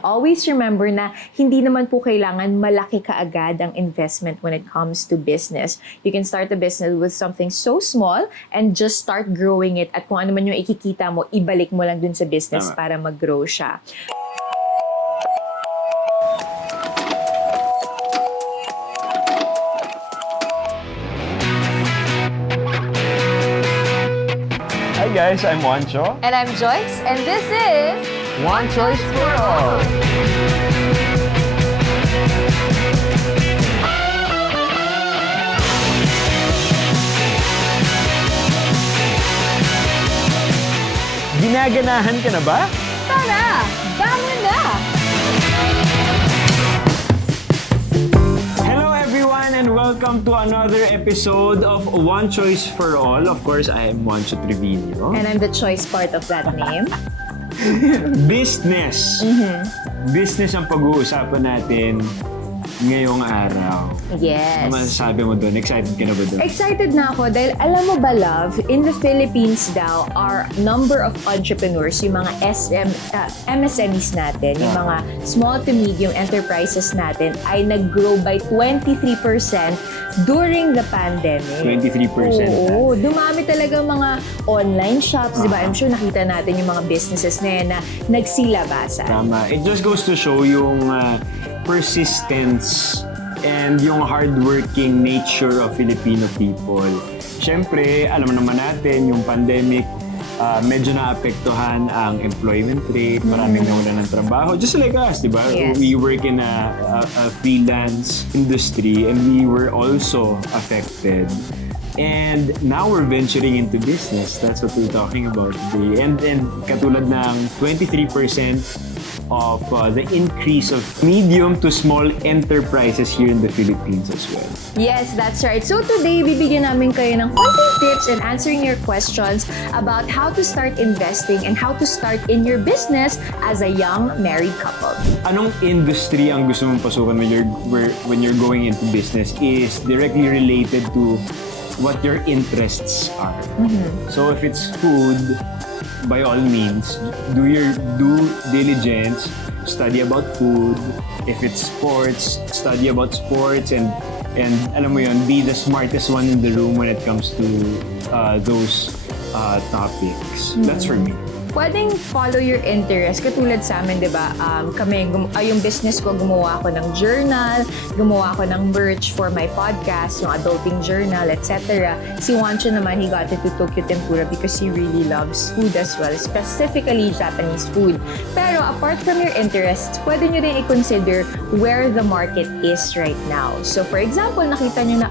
Always remember na hindi naman po kailangan malaki kaagad ang investment when it comes to business. You can start a business with something so small and just start growing it at kung ano man yung ikikita mo, ibalik mo lang dun sa business para mag-grow siya. Hi guys, I'm Juancho. And I'm Joyce, and this is One Choice for All. Ginaganahan ka na ba? Tara! Bangon na! Hello everyone and welcome to another episode of One Choice for All. Of course, I am Juancho Triviño. And I'm the choice part of that name. Business. Business ang pag-uusapan natin ngayong araw. Yes. Ano masasabi mo doon? Excited ka na ba doon? Excited na ako dahil alam mo ba, love, in the Philippines daw, our number of entrepreneurs, yung mga MSMEs natin, yung mga small to medium enterprises natin, ay nag-grow by 23% during the pandemic. 23%. Oo, dumami talaga mga online shops, di ba? I'm sure nakita natin yung mga businesses na yan na nagsilabasan. Tama. It just goes to show yung persistence and yung hardworking nature of Filipino people. Siyempre, alam naman natin, yung pandemic, medyo naapektuhan ang employment rate, maraming nawalan ng trabaho. Just like us, di ba? Yes. We work in a freelance industry and we were also affected. And now we're venturing into business. That's what we're talking about today. And katulad ng 23% of the increase of medium to small enterprises here in the Philippines as well. Yes, that's right. So today, bibigyan namin kayo ng konting tips and answering your questions about how to start investing and how to start in your business as a young married couple. Anong industry ang gusto mong pasukan when you're going into business is directly related to what your interests are. So if it's food, by all means, do your due diligence, study about food. If it's sports, study about sports and alam mo yun, be the smartest one in the room when it comes to those topics. That's for me. Pwedeng follow your interest. Katulad sa amin, di ba? Yung business ko, gumawa ako ng journal, gumawa ako ng merch for my podcast, yung adulting journal, etc. Si Juancho naman, he got into Tokyo Tempura because he really loves food as well, specifically Japanese food. Pero apart from your interests, pwede nyo rin i-consider where the market is right now. So for example, nakita nyo na,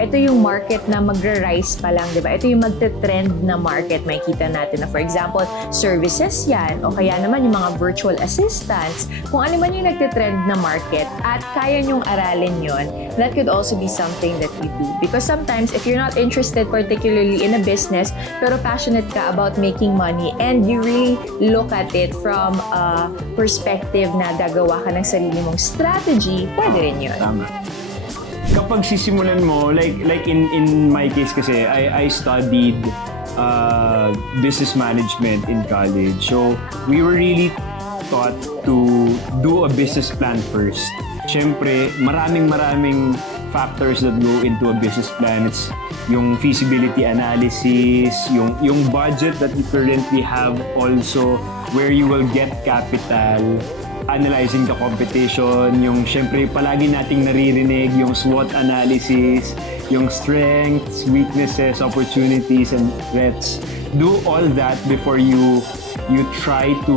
ito yung market na magra-rise pa lang, di ba? Ito yung magte-trend na market. May kita natin na, for example, services yan, o kaya naman yung mga virtual assistants, kung ano man yung nagtitrend na market at kaya nyong aralin yon, that could also be something that you do. Because sometimes, if you're not interested particularly in a business, pero passionate ka about making money and you really look at it from a perspective na gagawa ka ng sarili mong strategy, pwede rin yun. Tama. Kapag sisimulan mo, like in my case kasi, I studied business management in college. So, we were really taught to do a business plan first. Siyempre, maraming factors that go into a business plan. It's yung feasibility analysis, yung budget that you currently have also, where you will get capital, analyzing the competition, yung siyempre palagi nating naririnig, yung SWOT analysis, yung strengths, weaknesses, opportunities, and threats. Do all that before you try to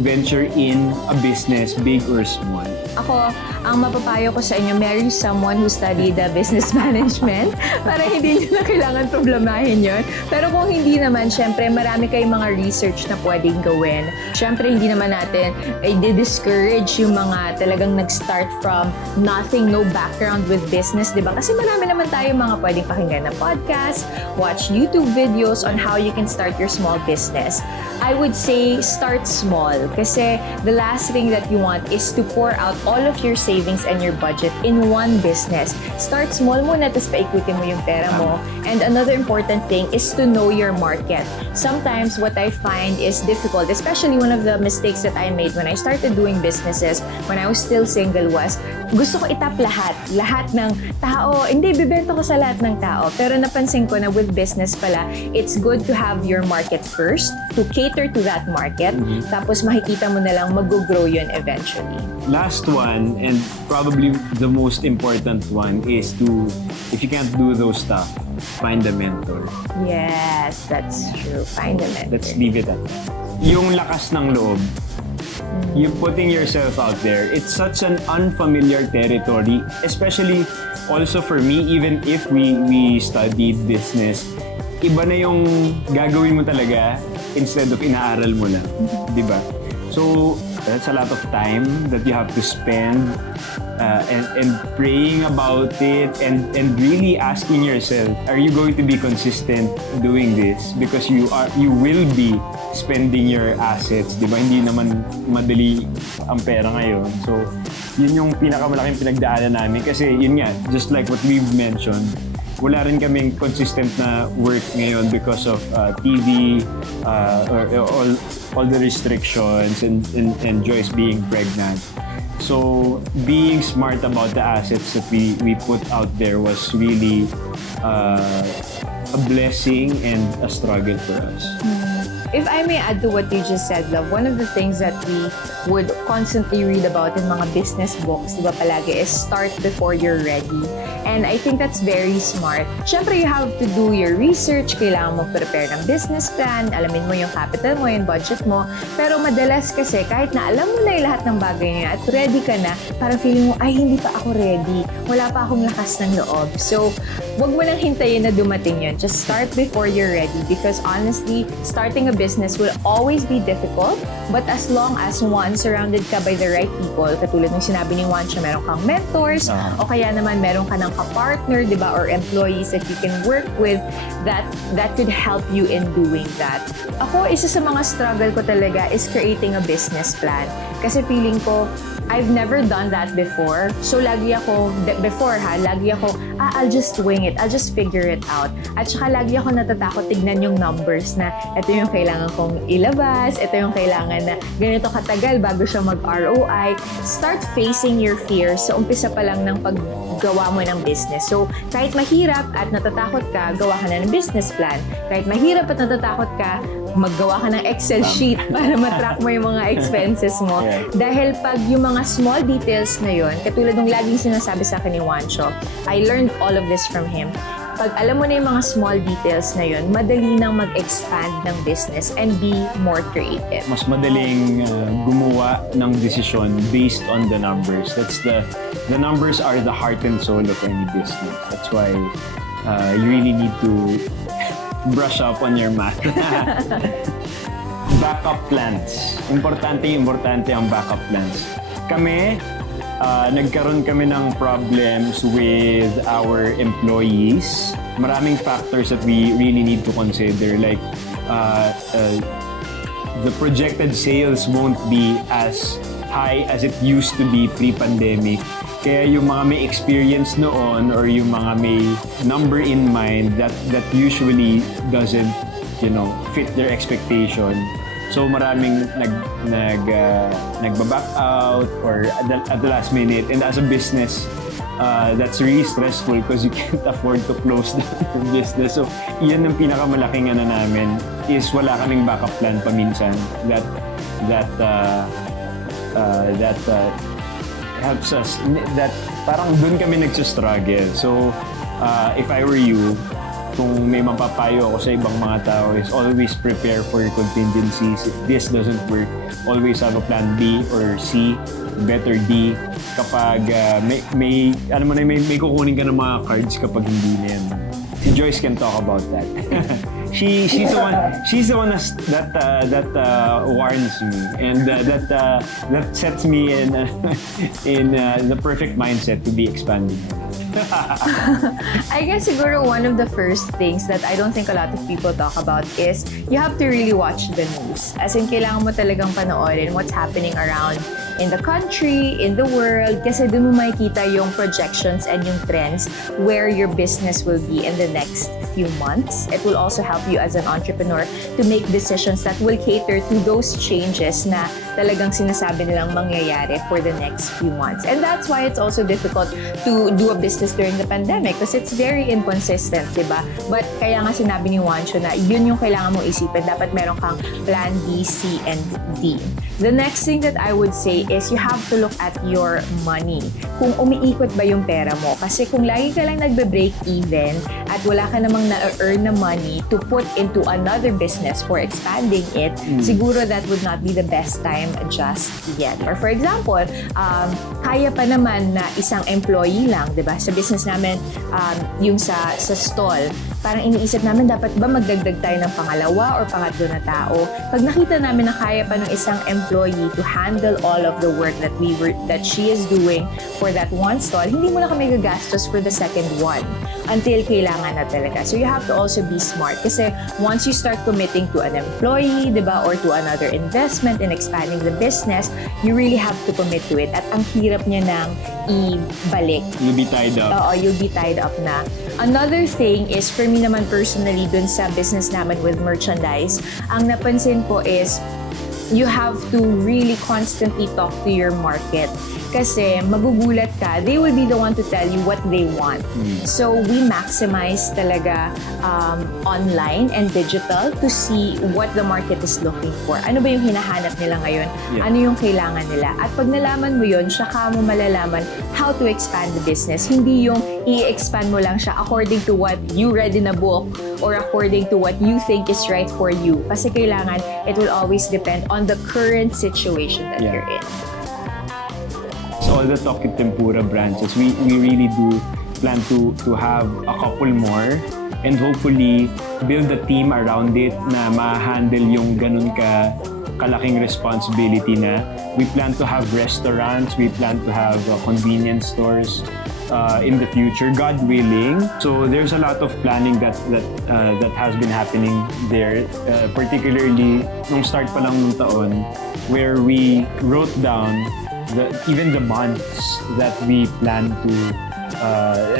venture in a business, big or small. Ako, ang mapapayo ko sa inyo, marry someone who studied business management para hindi nyo na kailangan problemahin yun. Pero kung hindi naman, syempre, marami kayong mga research na pwedeng gawin. Syempre, hindi naman natin i-discourage yung mga talagang nag-start from nothing, no background with business, di ba? Kasi marami naman tayong mga pwedeng pakinggan na podcast, watch YouTube videos on how you can start your small business. I would say start small kasi the last thing that you want is to pour out all of your savings and your budget in one business. Start small muna, tapos paikutin mo yung pera mo. And another important thing is to know your market. Sometimes what I find is difficult, especially one of the mistakes that I made when I started doing businesses, when I was still single was, gusto ko itap lahat. Lahat ng tao. Hindi, bibenta ko sa lahat ng tao. Pero napansin ko na with business pala, it's good to have your market first, to cater to that market, tapos makikita mo na lang mag-grow yun eventually. Last one, and probably the most important one, is to, if you can't do those stuff, find a mentor. Yes, that's true. Find a mentor. Let's leave it at that. Yung lakas ng loob, you putting yourself out there, it's such an unfamiliar territory, especially also for me, even if we studied business, iba na yung gagawin mo talaga instead of inaaral mo lang, di ba? So, that's a lot of time that you have to spend and praying about it and really asking yourself, are you going to be consistent doing this? Because you will be spending your assets, di ba? Hindi naman madali ang pera ngayon. So, yun yung pinakamalaking pinagdaanan namin kasi yun nga, just like what we've mentioned, wala rin kaming consistent na work ngayon because of TV, or all the restrictions and Joyce being pregnant. So being smart about the assets that we put out there was really a blessing and a struggle for us. If I may add to what you just said, love, one of the things that we would constantly read about in mga business books, di ba palagi, is start before you're ready. And I think that's very smart. Siyempre, you have to do your research. Kailangan mo prepare ng business plan. Alamin mo yung capital mo, yung budget mo. Pero madalas kasi, kahit na alam mo na yung lahat ng bagay niya at ready ka na, parang feeling mo, ay, hindi pa ako ready. Wala pa akong lakas ng loob. So, wag mo nang hintayin na dumating yun. Just start before you're ready. Because honestly, starting a business will always be difficult. But as long as one, surrounded ka by the right people, katulad ng sinabi ni Juancho, meron kang mentors, o kaya naman meron ka ng ka-partner, di ba, or employees that you can work with, that could help you in doing that. Ako, isa sa mga struggle ko talaga is creating a business plan. Kasi feeling ko, I've never done that before. So lagi ako, I'll just wing it. I'll just figure it out. At saka lagi ako natatakot tignan yung numbers na ito yung kailangan kong ilabas, ito yung kailangan na ganito katagal bago siya mag-ROI. Start facing your fears sa umpisa pa lang ng paggawa mo ng business. So kahit mahirap at natatakot ka, gawa ka na ng business plan. Kahit mahirap at natatakot ka, maggawa ka ng Excel sheet para matrack mo yung mga expenses mo. Yeah. Dahil pag yung mga small details na yun, katulad ng laging sinasabi sa akin ni Juancho, I learned all of this from him. Pag alam mo na yung mga small details na yun, madali nang mag-expand ng business and be more creative. Mas madaling gumawa ng desisyon based on the numbers. The numbers are the heart and soul of any business. That's why you really need to brush up on your math. Backup plans. Importante ang backup plans. Kami, nagkaroon kami ng problems with our employees. Maraming factors that we really need to consider. Like, the projected sales won't be as high as it used to be pre-pandemic. Kaya yung mga may experience noon or yung mga may number in mind that usually doesn't, fit their expectation. So maraming nagbaback out or at the last minute. And as a business, that's really stressful because you can't afford to close the business. So iyan ang pinakamalaking namin is wala kaming backup plan paminsan that helps us, that parang dun kami nagsustruggle. So, if I were you, kung may mapapayo ako sa ibang mga tao is always prepare for your contingencies. If this doesn't work, always have a plan B or C, better D. Kapag may kukunin ka ng mga cards kapag hindi na yan. Si Joyce can talk about that. She's the one that warns me and that sets me in the perfect mindset to be expanding. I guess siguro one of the first things that I don't think a lot of people talk about is you have to really watch the news. As in, kailangan mo talagang panoorin what's happening around in the country, in the world, kasi doon mo makikita yung projections and yung trends where your business will be in the next few months. It will also help you as an entrepreneur to make decisions that will cater to those changes na talagang sinasabi nilang mangyayari for the next few months. And that's why it's also difficult to do a business during the pandemic because it's very inconsistent, di ba? But kaya nga sinabi ni Juancho na yun yung kailangan mong isipin. Dapat meron kang plan B, C, and D. The next thing that I would say is you have to look at your money. Kung umiikot ba yung pera mo. Kasi kung lagi ka lang nagbe-break even at wala ka namang na-earn na money to put into another business for expanding it, siguro that would not be the best time just yet. Or for example, kaya pa naman na isang employee lang, di ba? Sa business namin, yung sa stall, parang iniisip namin, dapat ba magdagdag tayo ng pangalawa or pangatlo na tao? Pag nakita namin na kaya pa ng isang employee to handle all of the work that she is doing for that one stall, hindi mo na kami gagastos for the second one until kailangan na talaga. So you have to also be smart kasi once you start committing to an employee, di ba, or to another investment in expanding the business, you really have to commit to it. At ang hirap niya nang ibalik. You'll be tied up. Oo, you'll be tied up na. Another thing is, for me naman personally, dun sa business namin with merchandise, ang napansin ko is, you have to really constantly talk to your market. Kasi magugulat ka, they will be the one to tell you what they want. So we maximize talaga online and digital to see what the market is looking for. Ano ba yung hinahanap nila ngayon? Yeah. Ano yung kailangan nila? At pag nalaman mo yun, saka mo malalaman how to expand the business. Hindi yung i-expand mo lang siya according to what you read in a book or according to what you think is right for you. Kasi kailangan, it will always depend on the current situation that you're in. So all the Toki Tempura branches, we really do plan to have a couple more and hopefully build a team around it na ma-handle yung ganun kalaking responsibility na. We plan to have restaurants, we plan to have convenience stores in the future, God willing. So there's a lot of planning that has been happening there, particularly nung start pa lang nung taon, where we wrote down even the months that we plan to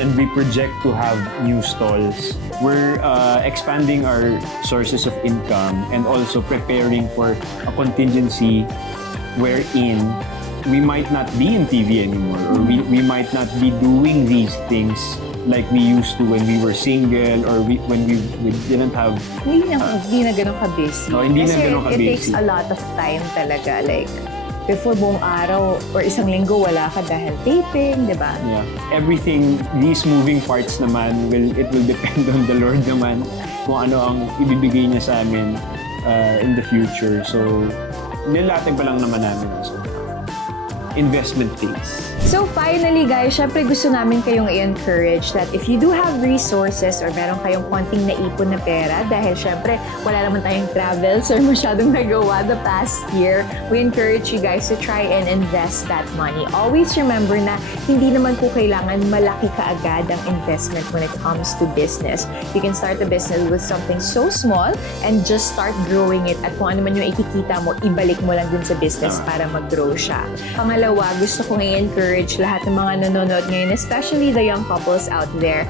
and we project to have new stalls. We're expanding our sources of income and also preparing for a contingency wherein we might not be in TV anymore, or we might not be doing these things like we used to when we were single or when we didn't have... Hindi na ganun ka-busy. Hindi na ganun ka-busy. Kasi it takes a lot of time talaga. Like, before buong araw or isang linggo wala ka dahil taping, di ba? Yeah. Everything, these moving parts naman, it will depend on the Lord naman kung ano ang ibibigay niya sa amin in the future. So, nilatag pa lang naman namin sa investment phase. So finally guys, syempre gusto namin kayong i-encourage that if you do have resources or meron kayong konting naipon na pera, dahil syempre wala naman tayong travels or masyadong nagawa the past year, we encourage you guys to try and invest that money. Always remember na hindi naman po kailangan malaki kaagad ang investment when it comes to business. You can start a business with something so small and just start growing it, at kung ano man yung ikikita mo, ibalik mo lang din sa business para mag-grow siya. Pangalawa, gusto kong i-encourage lahat ng mga nanonood ngayon, especially the young couples out there.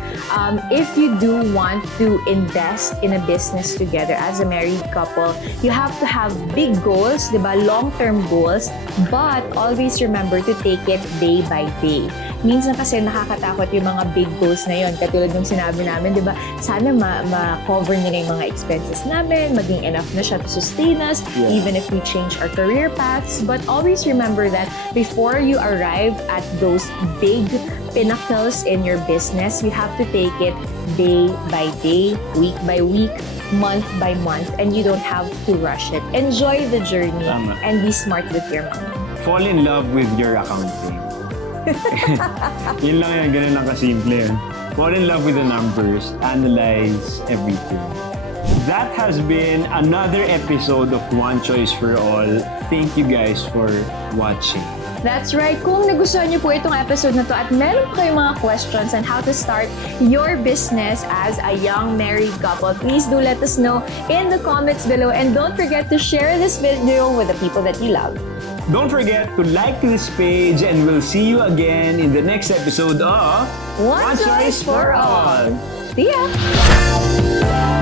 If you do want to invest in a business together as a married couple, you have to have big goals, diba? Long-term goals, but always remember to take it day by day. Minsan kasi nakakatakot yung mga big goals na yun. Katulad ng sinabi namin, di ba? Sana ma-cover nila yung mga expenses namin, maging enough na siya to sustain us, even if we change our career paths. But always remember that before you arrive at those big pinnacles in your business, you have to take it day by day, week by week, month by month, and you don't have to rush it. Enjoy the journey and be smart with your money. Fall in love with your accounting. Yun lang yan, ganun lang kasimple yun. Fall in love with the numbers, analyze everything. that has been another episode of One Choice for All. Thank you guys for watching. That's right. Kung nagustuhan niyo po itong episode na to at meron po kayong mga questions on how to start your business as a young married couple, please do let us know in the comments below. And don't forget to share this video with the people that you love. Don't forget to like this page and we'll see you again in the next episode of One Choice for All. See ya!